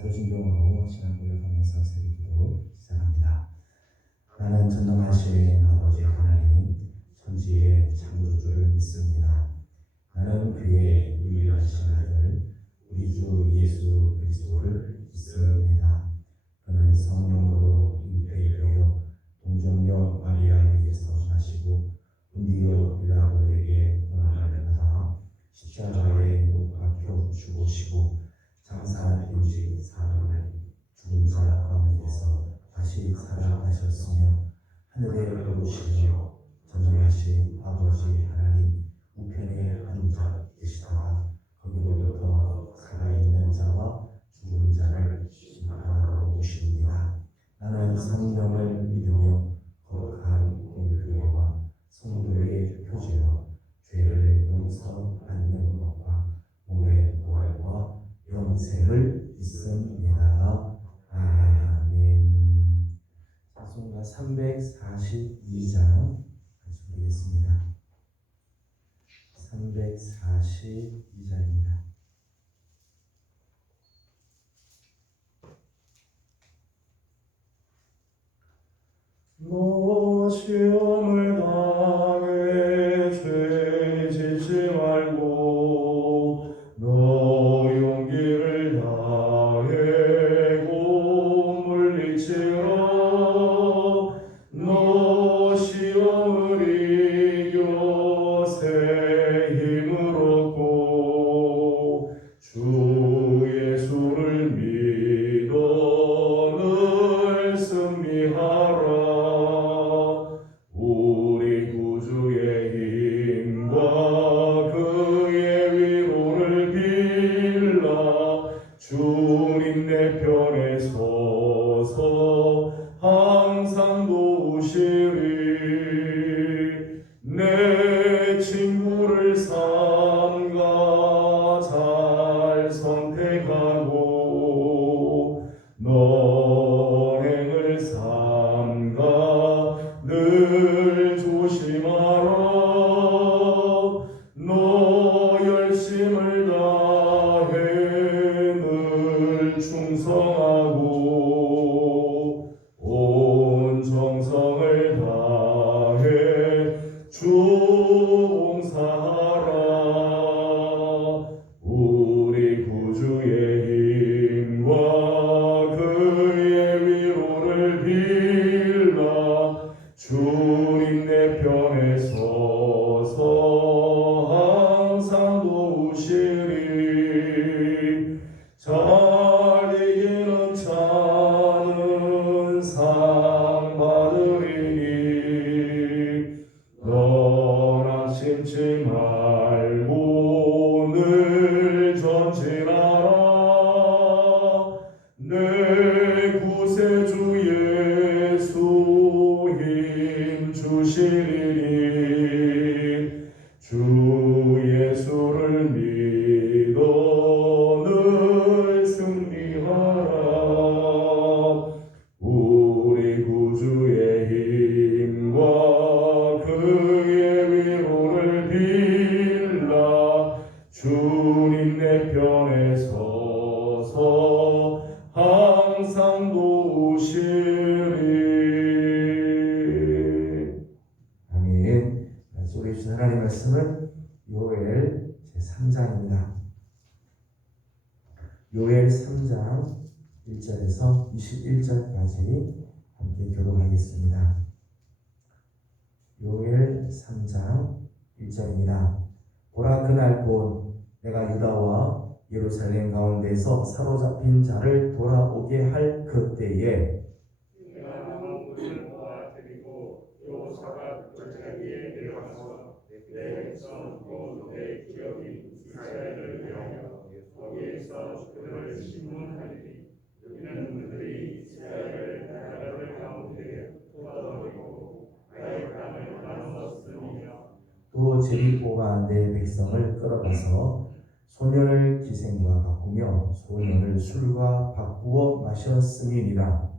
사도신경으로 신앙 고백하면서 새벽기도 시작합니다. 나는 전능하신 아버지 하나님, 천지의 창조주를 믿습니다. 나는 그의 유일하신 아들, 우리 주 예수 그리스도를 믿습니다. 그는 성령으로 잉태되어 동정녀 마리아에게서 나시고 본디오 빌라도에게 고난을 받아 십자가에 못 박혀 죽으시고 장사되시 사흘 죽은 자 가운데서 다시 살아나셨으며 하늘에 오르시며 전능하신 아버지 하나님 우편에 앉아 계시다가 거기로부터 살아있는 자와 죽은 자를 심판하러 오십니다. 나는 성령을 믿으며 거룩한 공교회와 성도의 교제와 죄를 용서받는 것과 몸의 부활과 영생을 믿습니다. 아멘. 찬송가 342장 같이 부르겠습니다. 342장입니다. 너 시험을 당해 죄 짓지 말고 너 용기를 다해 곧 물리치라. 너 시험을 이겨 새 힘을 얻고 주 예수를 믿어 늘 승리하라. 우리 구주의 힘과 그의 위로를 빌라. 주님 내 편에 서서 항상 도우시리. 내 친구를 삼가 잘 선택하고 너행을 삼가 늘 조심하라. 너 열심을 다해 늘 충성하고 온 정성을 다해 주 봉사하라. 우리 구주의 힘과 그의 위로를 빌라. 주님 내 편에 서서 항상 도우시리. 잘 이기는 자는 상 받으리니 너나 심지 말고 늘 전진하라. 내 구세주 예수 힘 주시리니 주 예수를 믿어 늘 승리하라. 우리 구주의 힘과 그의 위로를 빌라. 주님 내 편에 서서 항상 도우시리. 아멘. 우리 주신 하나님의 말씀은 요엘 제3장입니다. 요엘 3장 1절에서 21절까지 함께 교독하겠습니다. 요엘 3장 1절입니다. 보라, 그날 곧 내가 유다와 예루살렘 가운데서 사로잡힌 자를 돌아오게 할 그때에 내가 만물을 모아들이고 여호사가 골짜기에 내려가서 내 백성 곧 내 기업인 이스라엘을 위하여 거기에서 그들을 심문하리니. 이는 그들이 이스라엘을 나라들 가운데 쏟아버리고 나의 땅을 나누었음이며 또 제리코가 내 백성을 끌어가서 소년을 기생과 바꾸며 소년을 술과 바꾸어 마셨음이니라.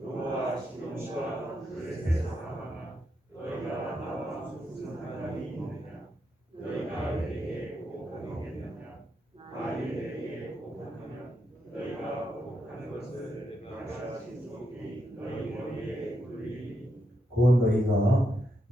노아 시온과 블레셋 사마나 너희가 나와 무슨 상관이 있느냐. 너희가 내게 복하겠느냐. 만일 내게 복하면 너희가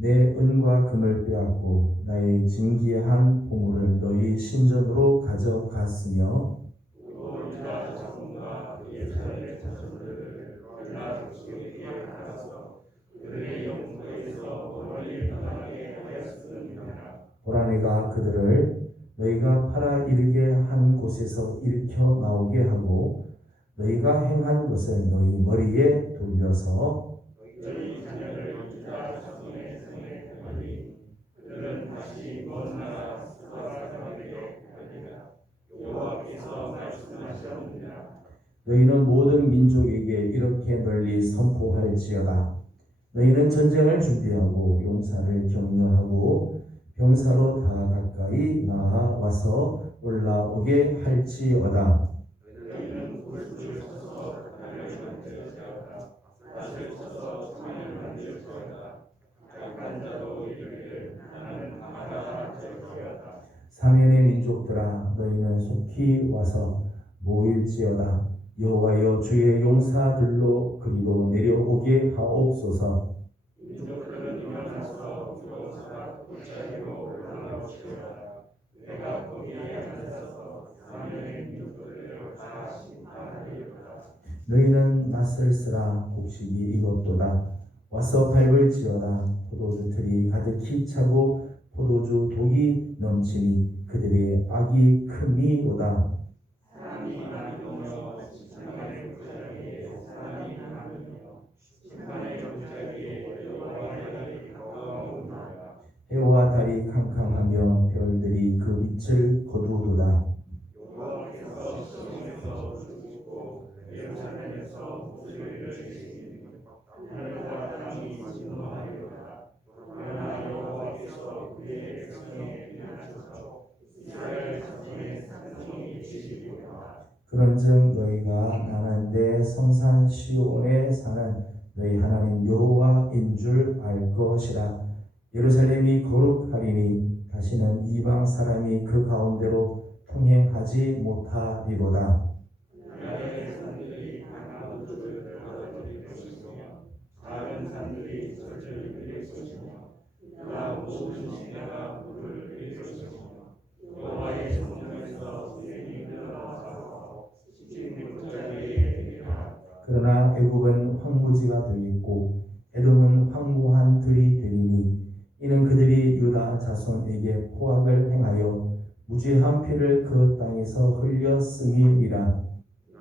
내 은과 금을 빼앗고 나의 진귀한 보물을 너희 신전으로 가져갔으며 또 유다 자손과 예루살렘 자손들을 유다 족속에게 가서 그들의 영토에서 멀리 떠나게 하였음이니라. 보라 내가 그들을 너희가 팔아 이르게 한 곳에서 일으켜 나오게 하고 너희가 행한 것을 너희 머리에 돌려서 너희 자녀를 유다 자손의 손에 걸리 그들은 다시 먼 나라 스바가 되게 하리라. 여호와께서 말씀하셨느니라. 너희는 모든 민족에게 이렇게 널리 선포할지어다. 너희는 전쟁을 준비하고 용사를 격려하고 병사로 다 가까이 나와서 올라오게 할지어다. 너희는 굴을 쳐서 달을 만들지어다. 밭을 쳐서 창을 만들지어다. 약한 자도 이르기를 나는 강하다 할지어다. 사면의 민족들아 너희는 속히 와서 모일지어다. 여호와여 주의 용사들로 그리로 내려오게 하옵소서. 민족들은 일어나서 두로사 골짜기로 올라오시리라. 내가 거기에 앉아서 사면의 민족들을 다 심판하리로다. 너희는 낯을 쓰라 곡식이 익었도다. 와서 밟을지어다. 포도주 틀이 가득히 차고 포도주 독이 넘치니 그들의 악이 크니로다. 사람이 많이 오며 심판의 골짜기에 사람이 많으며 심판의 골짜기에 여호와의 날이 가까우니라. 해와 달이 캄캄하며 별들이 그 빛을 거두도다. 여호와께서 시온에서 죽으시고 예루살렘에서 목소리를 내시니 하늘과 땅이 진노하리로다. 그러나 여호와께서 그의 백성에 일어나셔서 이스라엘 자손의 산성이 되시리로다. 그런즉 너희가 나는데 성산 시온에 사는 너희 하나님 여호와인 줄 알 것이라. 예루살렘이 거룩하리니 다시는 이방 사람이 그 가운데로 통행하지 못하리로다. 나의 산들이 강한 물을 받아들일 것이며 작은 산들이 젖을 흘릴 것이며 나 모든 지대가 물을 흘릴 것이며 여호와의 성전에서 샘이 흘러나와서 시친 골짜기에 이르리라. 그러나 애굽은 황무지가 되겠고 에돔은 황무한 들이 되리니 이는 그들이 유다 자손에게 포악을 행하여 무죄한 피를 그 땅에서 흘렸음이니라.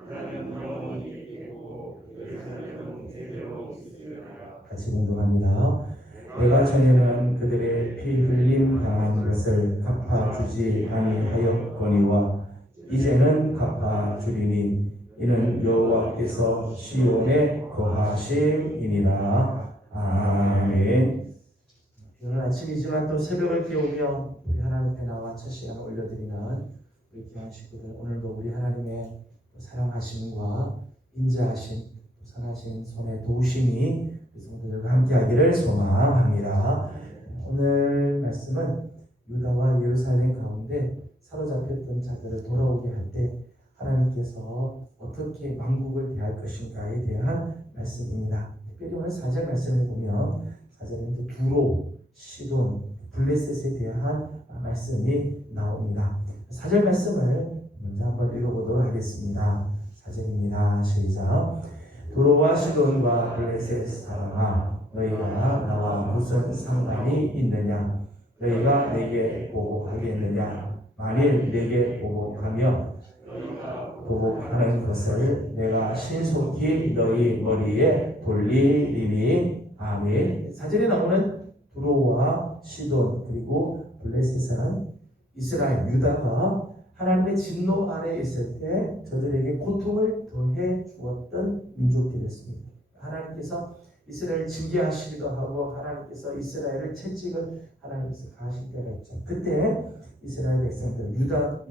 나는 영원히 있겠고 예루살렘은 대대로 있으리라. 같이 공동합니다. 내가 전에는 그들의 피 흘림 당한 것을 갚아주지 아니하였거니와 이제는 갚아주리니 이는 여호와께서 시온에 거하심이니라. 아멘. 오늘 아침이지만 또 새벽을 깨우며 우리 하나님 앞에 나와 첫 시간을 올려드리는 우리 귀한 식구들, 오늘도 우리 하나님의 사랑하심과 인자하심, 선하신 손의 도우심이 우리 성도들과 함께하기를 소망합니다. 오늘 말씀은 유다와 예루살렘 가운데 사로잡혔던 자들을 돌아오게 할 때 하나님께서 어떻게 왕국을 대할 것인가에 대한 말씀입니다. 특별히 오늘 4절 말씀을 보면 4절에 두로, 시돈, 블레셋에 대한 말씀이 나옵니다. 4절 말씀을 먼저 한번 읽어보도록 하겠습니다. 4절입니다. 시작. 두로와 시돈과 블레셋 사람아 너희가 나와 무슨 상관이 있느냐? 너희가 내게 보복하겠느냐? 만일 내게 보복하며 보복하는 것을 내가 신속히 너희 머리에 돌리리니. 아멘. 4절에 나오는 두로와 시돈 그리고 블레셋은 이스라엘 유다가 하나님의 진노 아래 있을 때 저들에게 고통을 더해 주었던 민족들이었습니다. 하나님께서 이스라엘을 징계하시기도 하고 하나님께서 이스라엘을 채찍을 하나님께서 가하실 때가 있죠. 그때 이스라엘 백성들 유다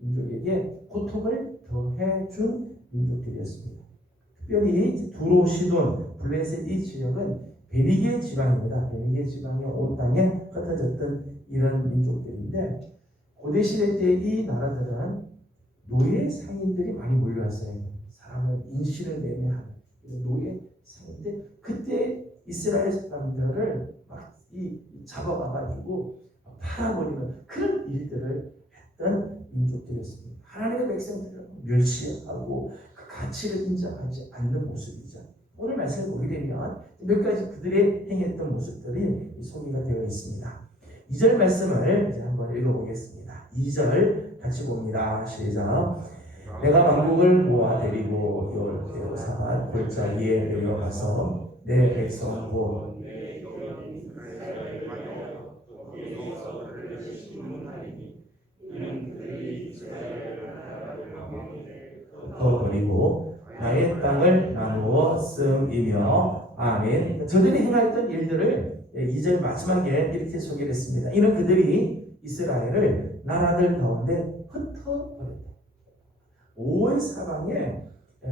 민족에게 고통을 더해 준 민족들이었습니다. 특별히 두로, 시돈, 블레셋 이 지역은 베니게 지방입니다. 베니게 지방이 온 땅에 흩어졌던 이런 민족들인데 고대 시대 때 이 나라들은 노예 상인들이 많이 몰려왔어요. 사람을 인신을 매매하는 노예 상인들. 그때 이스라엘 사람들을 막 잡아가지고 팔아버리는 그런 일들을 했던 민족들이었습니다. 하나님의 백성들을 멸시하고 그 가치를 인정하지 않는 모습이죠. 오늘 말씀을 보게 되면 몇 가지 그들의 행했던 모습들이 소개가 되어 있습니다. 2절 말씀을 이제 한번 읽어보겠습니다. 2절 같이 봅니다. 시작. 내가 만국을 모아 데리고 여호사밧 골짜기에 내려가서 내 백성 곧 버리고 나의 땅을 나누어 씀이며 아멘. 저들이 행했던 일들을 2절 마지막에 이렇게 소개를 했습니다. 이는 그들이 이스라엘을 나라들 가운데 흩어버렸다. 온 사방에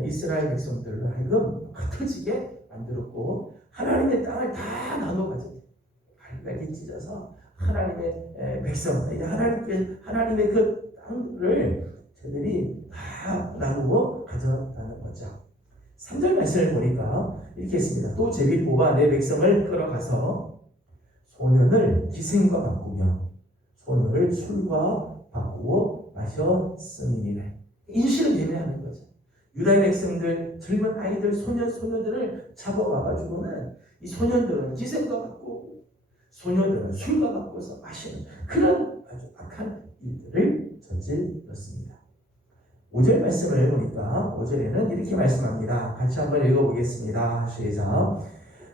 이스라엘 백성들로 하여금 흩어지게 만들었고 하나님의 땅을 다 나눠가지고 발각이 찢어서 하나님의 백성, 하나님의 그 땅을 저들이 다 나누고 가져갔다는 거죠. 3절 말씀을 보니까 이렇게 했습니다. 또 제비 뽑아 내 백성을 끌어가서 소년을 기생과 바꾸며 소년을 술과 바꾸어 마셨음이니라. 인식을 예매하는 거죠. 유다의 백성들, 젊은 아이들, 소년들을 잡아와가지고는 이 소년들은 기생과 바꾸고 소년들은 술과 바꿔서 마시는 그런 아주 악한 일들을 저질렀습니다. 5절 말씀을 보니까 5절에는 이렇게 말씀합니다. 같이 한번 읽어보겠습니다. 시작.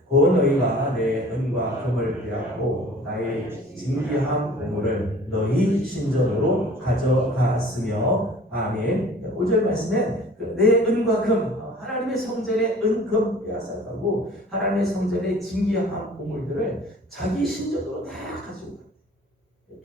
곧 너희가 내 은과 금을 빼앗고 나의 진귀한 보물을 너희 신전으로 가져갔으며 아멘. 5절 말씀에 내 은과 금, 하나님의 성전의 은, 금 빼앗아가고 하나님의 성전의 진귀한 보물들을 자기 신전으로 다 가지고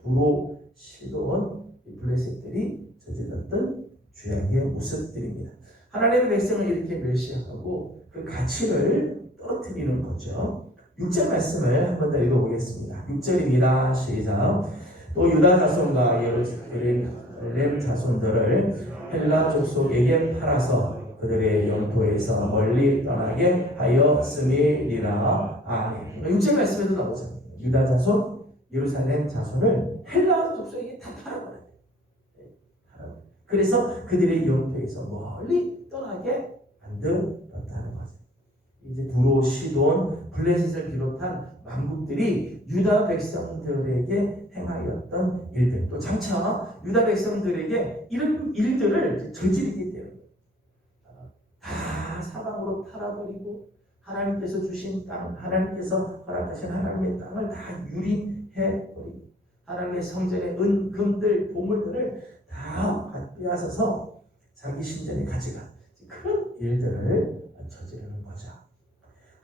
두로, 시돈, 블레셋들이 저질렀던 죄악의 모습들입니다. 하나님의 백성을 이렇게 멸시하고 그 가치를 떨어뜨리는 거죠. 6절 말씀을 한 번 더 읽어보겠습니다. 6절입니다. 시작. 또 유다 자손과 예루살렘 자손들을 헬라 족속에게 팔아서 그들의 영토에서 멀리 떠나게 하였음이니라. 아멘. 6절 말씀에도 나오죠. 유다 자손, 예루살렘 자손을 헬라 족속에게 다 팔아버렸어요. 그래서 그들의 영토에서 멀리 떠나게 만들었다는 거죠. 이제 두로, 시돈, 블레셋을 비롯한 만국들이 유다 백성들에게 행하였던 일들, 또 장차 유다 백성들에게 이런 일들을 저지르게 돼요. 다 사방으로 팔아버리고 하나님께서 주신 땅, 하나님께서 허락하신 하나님의 땅을 다 유린해버리고 하나님의 성전의 은, 금들, 보물들을 다 빼앗아서 자기 신전에 가져간 그런 일들을 저지르는 거죠.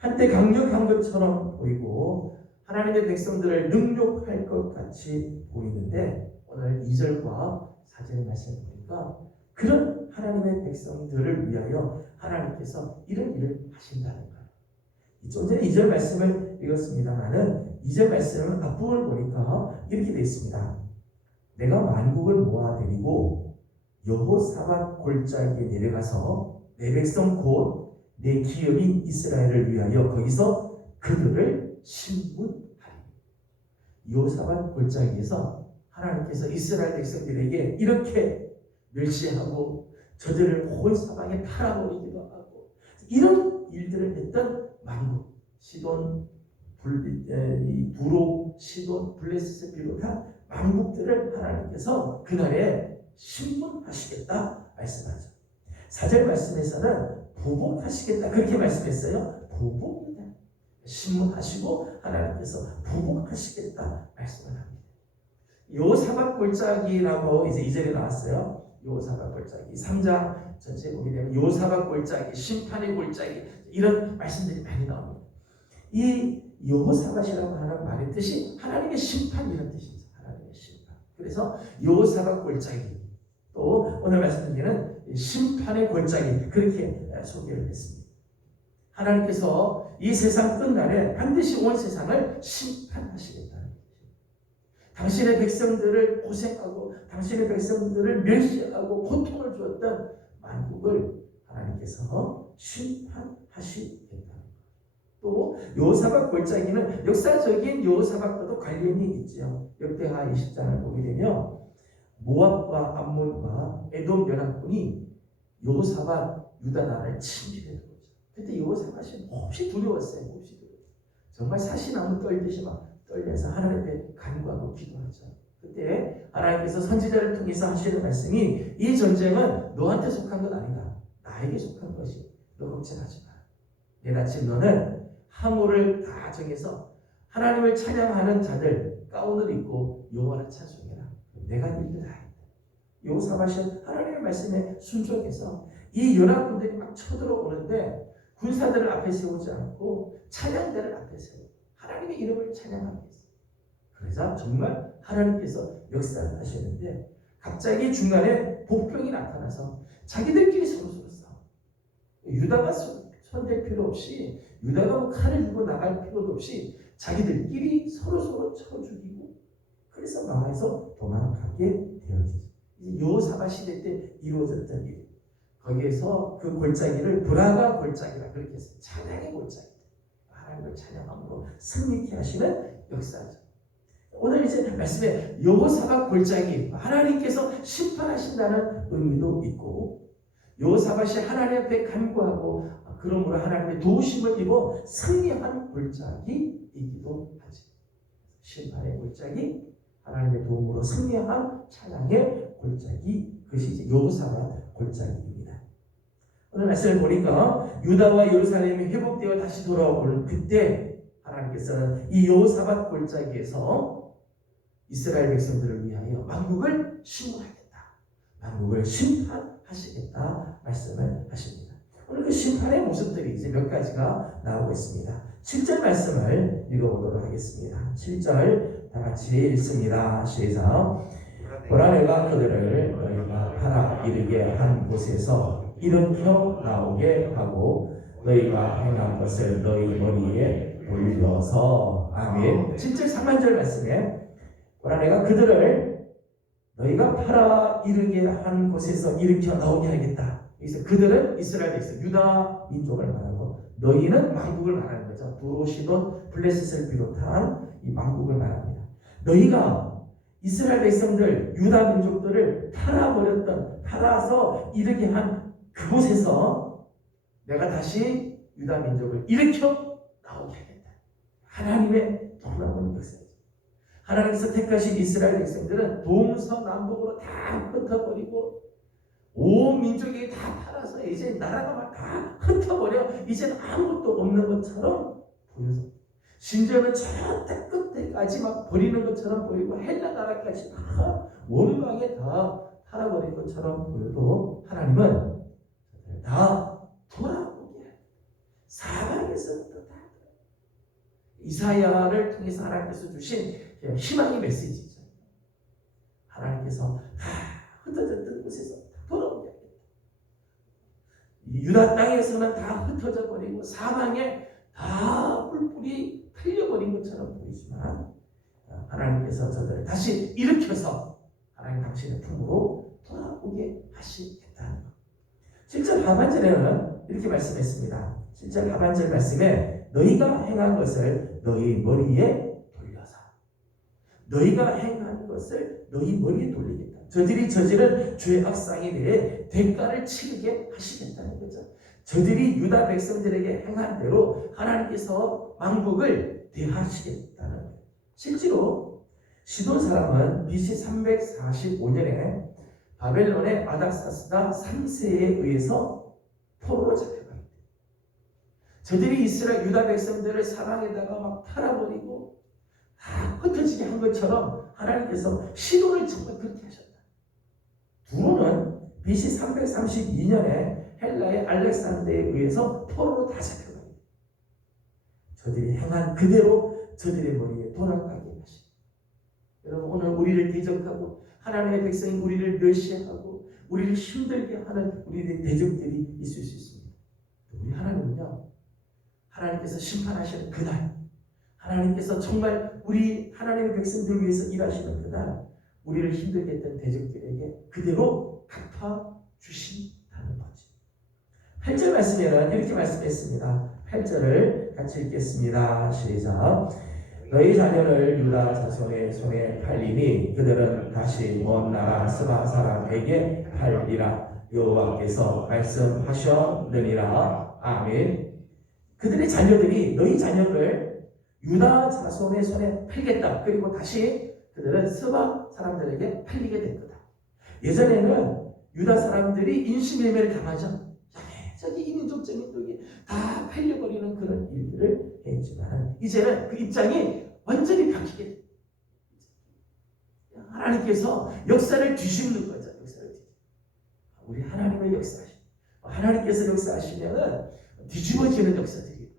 한때 강력한 것처럼 보이고 하나님의 백성들을 능욕할 것 같이 보이는데 오늘 2절과 4절의 말씀을 보니까 그런 하나님의 백성들을 위하여 하나님께서 이런 일을 하신다는 거예요. 좀 전에 2절 말씀을 읽었습니다만은 2절 말씀은 앞부분을 보니까 이렇게 되어 있습니다. 내가 만국을 모아들이고 여호사밧 골짜기에 내려가서 내 백성 곧 내 기업인 이스라엘을 위하여 거기서 그들을 심문하리. 여호사밧 골짜기에서 하나님께서 이스라엘 백성들에게 이렇게 멸시하고 저들을 온 사방에 팔아버리기도 하고 이런 일들을 했던 만국, 시돈, 두로, 시돈, 블레셋을 비롯한 만국들을 하나님께서 그날에 심문하시겠다 말씀하죠. 4절 말씀에서는 부복하시겠다 그렇게 말씀했어요. 부복이다. 심문하시고 하나님께서 부복하시겠다 말씀을 합니다. 여호사밧 골짜기라고 이제 2절에 나왔어요. 여호사밧 골짜기 3장 전체에 보게 되면 여호사밧 골짜기, 심판의 골짜기 이런 말씀들이 많이 나옵니다. 이 여호사밧이라고 하는 말의 뜻이 하나님의 심판이라는 뜻이죠. 하나님의 심판. 그래서 여호사밧 골짜기 또 오늘 말씀드리는 심판의 골짜기 그렇게 소개를 했습니다. 하나님께서 이 세상 끝날에 반드시 온 세상을 심판하시겠다는 것입니다. 당신의 백성들을 고생하고 당신의 백성들을 멸시하고 고통을 주었던 만국을 하나님께서 심판하시겠다는 것. 또 여호사밧 골짜기는 역사적인 여호사밧과도 관련이 있죠. 역대하 20장을 보게 되면 모압과 암몬과 에돔 연합군이 여호사밧 유다 나라를 침입해 들어오죠. 그때 여호사밧이 몹시 두려웠어요. 몹시 두려웠어요. 정말 사시나무 떨듯이 막 떨면서 하나님 앞에 간구하고 기도하죠. 그때 하나님께서 선지자를 통해서 하시는 말씀이 이 전쟁은 너한테 속한 건 아니다. 나에게 속한 것이. 너 걱정하지 마. 내일 아침 너는 항우를 다 정해서 하나님을 찬양하는 자들 가운을 입고 여호와를 찬송해라. 내가 일들 다 했다. 여호사밧이 하나님의 말씀에 순종해서 이 연합군들이 막 쳐들어오는데 군사들을 앞에 세우지 않고 찬양대를 앞에 세우고 하나님의 이름을 찬양하고 있어요. 그래서 정말 하나님께서 역사를 하시는데 갑자기 중간에 복병이 나타나서 자기들끼리 서로 싸워. 유다가 손댈 필요 없이 유다가 뭐 칼을 들고 나갈 필요도 없이 자기들끼리 서로 쳐 죽이고 그래서 망해서 도망가게 되어지죠. 여호사밧 시대 때 이루어졌던 일. 거기에서 그 골짜기를 브라가 골짜기라 그렇게 했어요. 찬양의 골짜기. 하나님을 찬양함으로 승리케 하시는 역사죠. 오늘 이제 말씀에 여호사밧 골짜기 하나님께서 심판하신다는 의미도 있고 여호사밧이 하나님 앞에 간구하고 그러므로 하나님의 도우심을 입어 승리한 골짜기이기도 하지. 심판의 골짜기, 하나님의 도움으로 승리한 찬양의 골짜기, 그것이 이제 여호사밧 골짜기입니다. 오늘 말씀을 보니까 유다와 예루살렘이 회복되어 다시 돌아올 그때 하나님께서는 이 여호사밧 골짜기에서 이스라엘 백성들을 위하여 만국을 심판하겠다. 만국을 심판하시겠다 말씀을 하십니다. 오늘 그 심판의 모습들이 이제 몇 가지가 나오고 있습니다. 7절 말씀을 읽어보도록 하겠습니다. 7절 다 같이 읽습니다. 시작. 보라 내가 그들을 너희가 팔아 이르게 한 곳에서 일으켜 나오게 하고 너희가 행한 것을 너희 머리에 돌려서 아멘. 7절 3절 말씀에 보라 내가 그들을 너희가 팔아 이르게 한 곳에서 일으켜 나오게 하겠다. 여기서 그들은 이스라엘 백성 유다 민족을 말하고 너희는 만국을 말하는 거죠. 두로시돈 블레셋을 비롯한 이 만국을 말합니다. 너희가 이스라엘 백성들 유다 민족들을 팔아서 이르게 한 그곳에서 내가 다시 유다 민족을 일으켜 나오게 하겠다. 하나님의 놀라운 역사죠. 하나님께서 택하신 이스라엘 백성들은 동서남북으로 다 흩어버리고 온 민족이 다 팔아서 이제 나라가 막 다 흩어버려 이제는 아무것도 없는 것처럼 보여서 심지어는 저 끝에까지 막 버리는 것처럼 보이고 헬라 나라까지 다 원망에 다 팔아버린 것처럼 보여도 하나님은 다 돌아오게 사방에서부터 다 이사야를 통해서 하나님께서 주신 희망의 메시지죠. 하나님께서 다 흩어졌던 곳에서 돌아오게 하겠다. 유다 땅에서는 다 흩어져 버리고 사방에 다 뿔뿔이 틀려버린 것처럼 보이지만 하나님께서 저들을 다시 일으켜서 하나님 당신의 품으로 돌아오게 하시겠다는 것. 7절 하반절에는 이렇게 말씀했습니다. 7절 하반절 말씀에 너희가 행한 것을 너희 머리에 돌려서 너희가 행한 것을 너희 머리에 돌리겠다. 저들이 저지른 죄 악상에 대해 대가를 치르게 하시겠다는 거죠. 저들이 유다 백성들에게 행한 대로 하나님께서 만국을 대하시겠다는 거예요. 실제로 시돈 사람은 BC 345년에 바벨론의 아닥사스다 3세에 의해서 포로로 잡혀가게 돼요. 저들이 이스라엘 유다 백성들을 사방에다가 막 팔아버리고 다 흩어지게 한 것처럼 하나님께서 시돈을 정말 그렇게 하셨다. 두로는 BC 332년에 헬라의 알렉산더에 의해서 포로로 다 잡혀가게 돼요. 저들이 행한 그대로 저들의 머리에 돌아가게 하시고 여러분 오늘 우리를 대적하고 하나님의 백성인 우리를 멸시하고 우리를 힘들게 하는 우리들의 대적들이 있을 수 있습니다. 우리 하나님은요 하나님께서 심판하시는 그날 하나님께서 정말 우리 하나님의 백성들을 위해서 일하시는 그날 우리를 힘들게 했던 대적들에게 그대로 갚아주신다는 거지. 8절 말씀에는 이렇게 말씀했습니다. 8절을 9절을 같이 읽겠습니다. 시작. 너희 자녀를 유다 자손의 손에 팔리니 그들은 다시 먼 나라 스바 사람에게 팔리라. 여호와께서 말씀하셨느니라. 아멘. 그들의 자녀들이 너희 자녀를 유다 자손의 손에 팔겠다. 그리고 다시 그들은 스바 사람들에게 팔리게 될 거다. 예전에는 유다 사람들이 인신매매를 당하죠. 저기 이민족적인 쪽이 다 팔려버리는 그런 일들을 했지만 이제는 그 입장이 완전히 바뀌게 됩니다. 하나님께서 역사를 뒤집는 거죠. 역사를 뒤집는. 우리 하나님의 역사하시. 하나님께서 역사하시면은 뒤집어지는 역사들이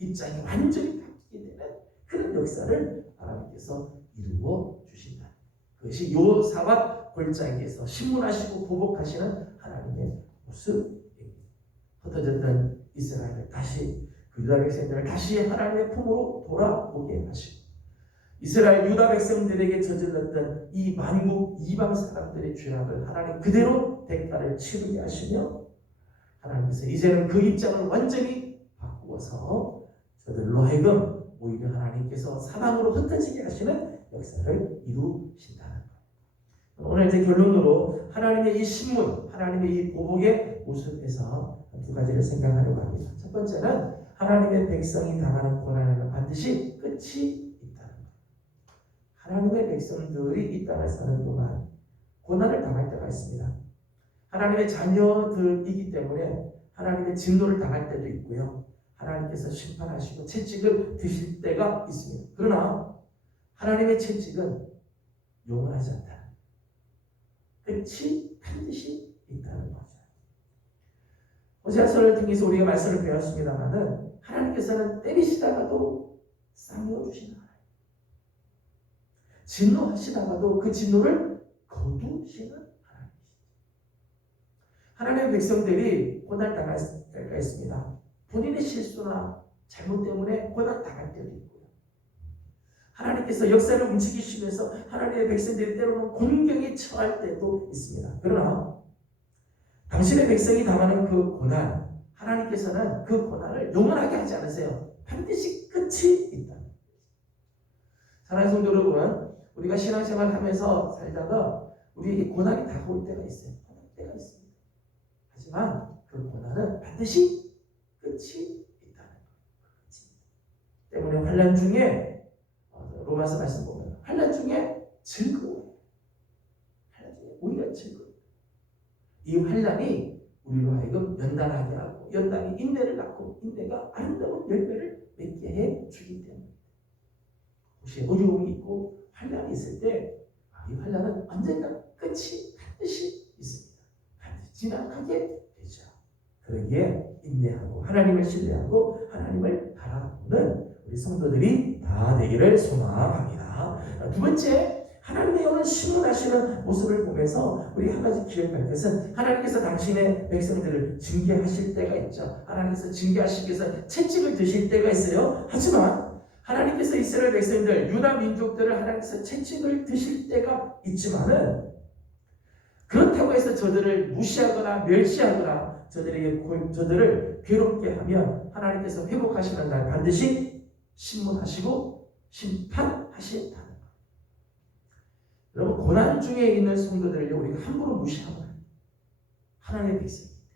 입장이 완전히 바뀌게 되는 그런 역사를 하나님께서 이루어 주신다. 그것이 요사밧 골짜기에서 신문하시고 보복하시는 하나님의 모습입니다. 흩어졌던 이스라엘을 다시 그 유다 백성들을 다시 하나님의 품으로 돌아오게 하시고 이스라엘 유다 백성들에게 저질렀던 이 만국 이방 사람들의 죄악을 하나님 그대로 대가를 치르게 하시며 하나님께서 이제는 그 입장을 완전히 바꾸어서 저들로 하여금 오히려 하나님께서 사방으로 흩어지게 하시는 역사를 이루신다는 것. 오늘 이제 결론으로 하나님의 이 신문, 하나님의 이 보복의 모습에서 두 가지를 생각하려고 합니다. 첫 번째는 하나님의 백성이 당하는 고난에는 반드시 끝이 있다는 것. 하나님의 백성들이 이 땅을 사는 동안 고난을 당할 때가 있습니다. 하나님의 자녀들이기 때문에 하나님의 진노를 당할 때도 있고요. 하나님께서 심판하시고 채찍을 드실 때가 있습니다. 그러나 하나님의 채찍은 영원하지 않다. 끝이 반드시 있다는 거죠. 호세아서를 통해서 우리가 말씀을 배웠습니다만은 하나님께서는 때리시다가도 쌍여주시는 하나님, 진노하시다가도 그 진노를 거두시는 하나님이시죠. 하나님의 백성들이 고난당할 때가 있습니다. 본인의 실수나 잘못 때문에 고난당할 때도 있고요. 하나님께서 역사를 움직이시면서 하나님의 백성들이 때로는 공경에 처할 때도 있습니다. 그러나 당신의 백성이 당하는 그 고난, 하나님께서는 그 고난을 영원하게 하지 않으세요. 반드시 끝이 있다. 사랑하는 성도 여러분, 우리가 신앙생활 하면서 살다가 우리에게 고난이 다가올 때가 있어요. 고난 때가 있습니다. 하지만 그 고난은 반드시 끝이 있다는 거예요. 때문에 환난 중에 로마서 말씀 보면 환난 중에 즐거워요. 환난 중에 오히려 즐거워요. 이 환난이 우리로 하여금 연단하게 하고 연단이 인내를 낳고 인내가 아름다운 열매를 맺게 해 주기 때문에 혹시 어려움이 있고 환난이 있을 때 이 환난은 언젠가 끝이 반드시 있습니다. 반드시 지나가게 되죠. 그러기에 인내하고 하나님을 신뢰하고 하나님을 바라보는 우리 성도들이 다 되기를 소망합니다. 두 번째, 하나님의 영을 신문하시는 모습을 보면서 우리 한 가지 기억할 것은 하나님께서 당신의 백성들을 징계하실 때가 있죠. 하나님께서 징계하시기 위해서 채찍을 드실 때가 있어요. 하지만 하나님께서 이스라엘 백성들, 유다 민족들을 하나님께서 채찍을 드실 때가 있지만은 그렇다고 해서 저들을 무시하거나 멸시하거나 저들을 괴롭게 하면 하나님께서 회복하시는 날 반드시 신문하시고 심판하신다는 것. 여러분, 고난 중에 있는 성도들을 우리가 함부로 무시하면 안 돼요. 하나님의 백성이기 때문에.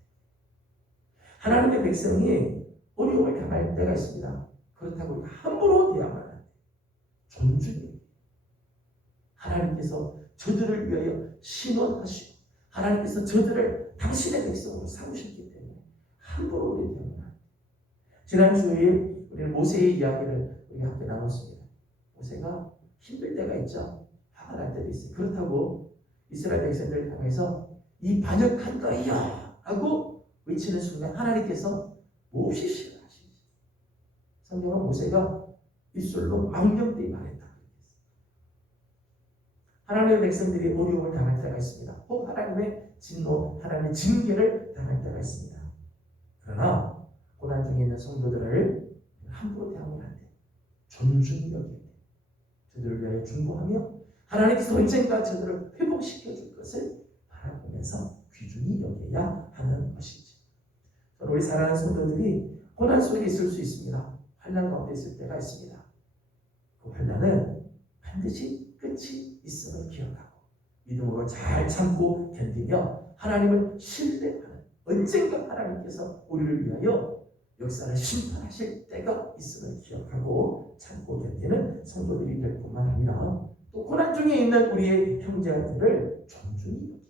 하나님의 백성이 어려움을 당할 때가 있습니다. 그렇다고 우리가 함부로 대하면 안 돼요. 존중해요. 하나님께서 저들을 위하여 신원하시고 하나님께서 저들을 당신의 백성으로 삼으셨기 때문에 함부로 우리 대하면 안 돼요. 지난 주일 우리는 모세의 이야기를 우리 함께 나눴습니다. 모세가 힘들 때가 있죠. 화가 날 때도 있어요. 그렇다고 이스라엘 백성들을 향해서 이 반역한 거예요 하고 외치는 순간 하나님께서 몹시 싫어하시죠. 성경은 모세가 입술로 망령되이 말했다. 하나님의 백성들이 어려움을 당할 때가 있습니다. 혹 하나님의 진노, 하나님의 징계를 당할 때가 있습니다. 그러나 고난 중에 있는 성도들을 함부로 대하면 안 돼요. 존중히 여기게 돼요. 저들을 위하여 중보하며 하나님께서 언젠가 저들을 회복시켜 줄 것을 바라보면서 귀중히 여겨야 하는 것이지. 우리 사랑하는 성도들이 고난 속에 있을 수 있습니다. 환난 가운데 있을 때가 있습니다. 그 환난은 반드시 끝이 있음을 기억하고 믿음으로 잘 참고 견디며 하나님을 신뢰하는, 언젠가 하나님께서 우리를 위하여 역사를 심판하실 때가 있음을 기억하고 참고 견디는 성도들이 될 뿐만 아니라 또 고난 중에 있는 우리의 형제들을 존중히 여기고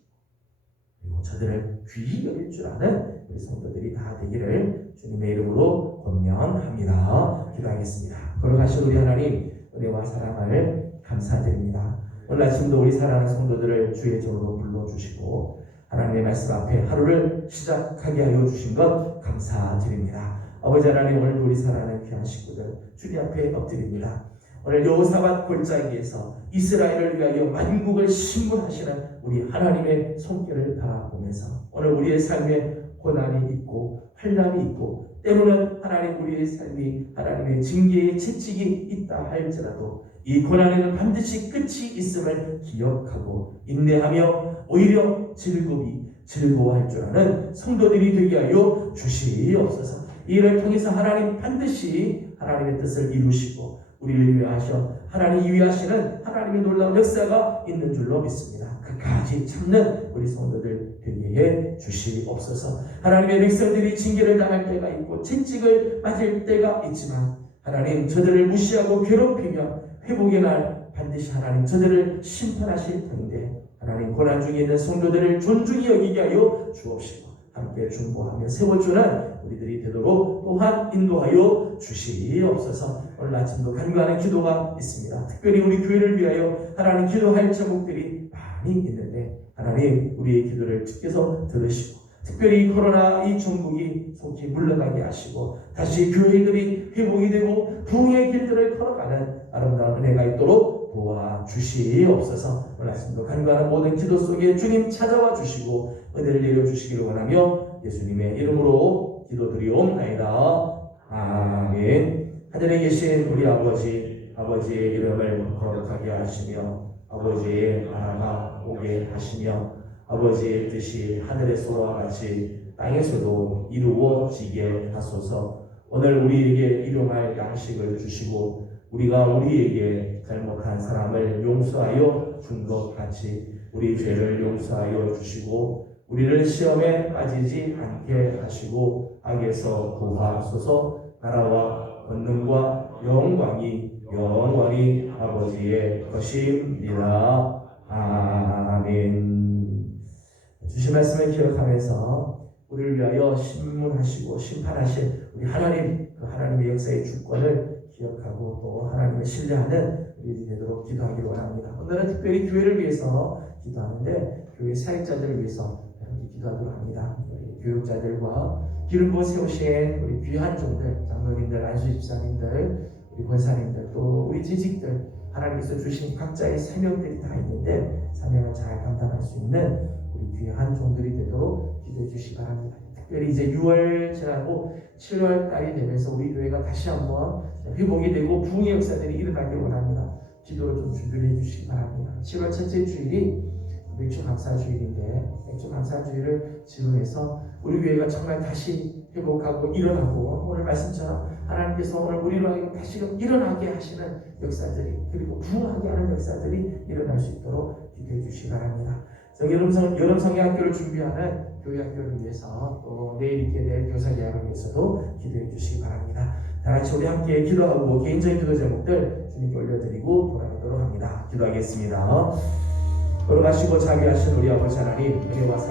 그리고 저들을 귀히 여길 줄 아는 우리 성도들이 다 되기를 주님의 이름으로 권면합니다. 기도하겠습니다. 걸어가신 우리 하나님, 은혜와 사랑을 감사드립니다. 오늘 아침도 우리 사랑하는 성도들을 주의 종으로 불러주시고 하나님의 말씀 앞에 하루를 시작하게 하여 주신 것 감사드립니다. 아버지 하나님, 오늘도 우리 사랑하는 귀한 식구들 주님 앞에 엎드립니다. 오늘 여호사밧 골짜기에서 이스라엘을 위하여 만국을 심문하시는 우리 하나님의 손길을 바라보면서 오늘 우리의 삶에 고난이 있고 환난이 있고 때로는 하나님 우리의 삶이 하나님의 징계의 채찍이 있다 할지라도 이 고난에는 반드시 끝이 있음을 기억하고 인내하며 오히려 즐거워할 줄 아는 성도들이 되게 하여 주시옵소서. 이를 통해서 하나님 반드시 하나님의 뜻을 이루시고 우리를 위하셔 하나님이 위하시는 하나님의 놀라운 역사가 있는 줄로 믿습니다. 끝까지 참는 우리 성도들 되게 해 주시옵소서. 하나님의 백성들이 징계를 당할 때가 있고 채찍을 맞을 때가 있지만 하나님 저들을 무시하고 괴롭히며 회복의 날 반드시 하나님 저들을 심판하실 텐데 하나님 고난 중에 있는 성도들을 존중히 여기게 하여 주옵시고 함께 중보하며 세워주는 우리들이 되도록 또한 인도하여 주시옵소서. 오늘 아침도 간구하는 기도가 있습니다. 특별히 우리 교회를 위하여 하나님 기도할 제목들이 많이 있는데 하나님 우리의 기도를 주께서 들으시고 특별히 코로나 이 전국이 속히 물러가게 하시고 다시 교회들이 회복이 되고 부흥의 길들을 걸어가는 아름다운 은혜가 있도록 도와주시옵소서. 오늘 아침도 간구하는 모든 기도 속에 주님 찾아와 주시고 은혜를 내려주시기를 원하며 예수님의 이름으로 기도드리옵나이다. 아멘. 하늘에 계신 우리 아버지의 이름을 거룩하게 하시며 아버지의 나라가 오게 하시며 아버지의 뜻이 하늘에서와 같이 땅에서도 이루어지게 하소서. 오늘 우리에게 일용할 양식을 주시고 우리가 우리에게 잘못한 사람을 용서하여 준 것 같이 우리 죄를 용서하여 주시고 우리를 시험에 빠지지 않게 하시고 악에서 구하소서. 나라와 권능과 영광이 영원히 아버지의 것입니다. 아멘. 주신 말씀을 기억하면서 우리를 위하여 신문하시고 심판하신 우리 하나님, 그 하나님의 역사의 주권을 기억하고 또 하나님을 신뢰하는 우리들이 되도록 기도하기를 원합니다. 오늘은 특별히 교회를 위해서 기도하는데 교회 사역자들을 위해서 기도하도록 합니다. 우리 교육자들과 기름 부어 세우신 우리 귀한 종들, 장로님들, 안수집사님들, 우리 권사님들, 또 우리 재직들, 하나님께서 주신 각자의 사명들이 다 있는데 사명을 잘 감당할 수 있는 우리 귀한 종들이 되도록 기도해 주시기 바랍니다. 특별히 이제 6월 지나고 7월 달이 되면서 우리 교회가 다시 한번 회복이 되고 부흥의 역사들이 일어나길 원합니다. 기도로 좀 준비를 해 주시기 바랍니다. 7월 첫째 주일이 맥주 감사 주일인데 맥주 감사 주일을 지원해서 우리 교회가 정말 다시 회복하고 일어나고 오늘 말씀처럼 하나님께서 오늘 우리로 다시금 일어나게 하시는 역사들이 그리고 부흥하게 하는 역사들이 일어날 수 있도록 기도해 주시기 바랍니다. 여름 성경학교를 준비하는 교회 학교를 위해서 또 내일 있게 될 교사 계약을 위해서도 기도해 주시기 바랍니다. 다 같이 우리 함께 기도하고 개인적인 기도 제목들 주님께 올려드리고 돌아가도록 합니다. 기도하겠습니다. 걸어가시고 자비하신 우리 아버지 하나님, 은혜와 사랑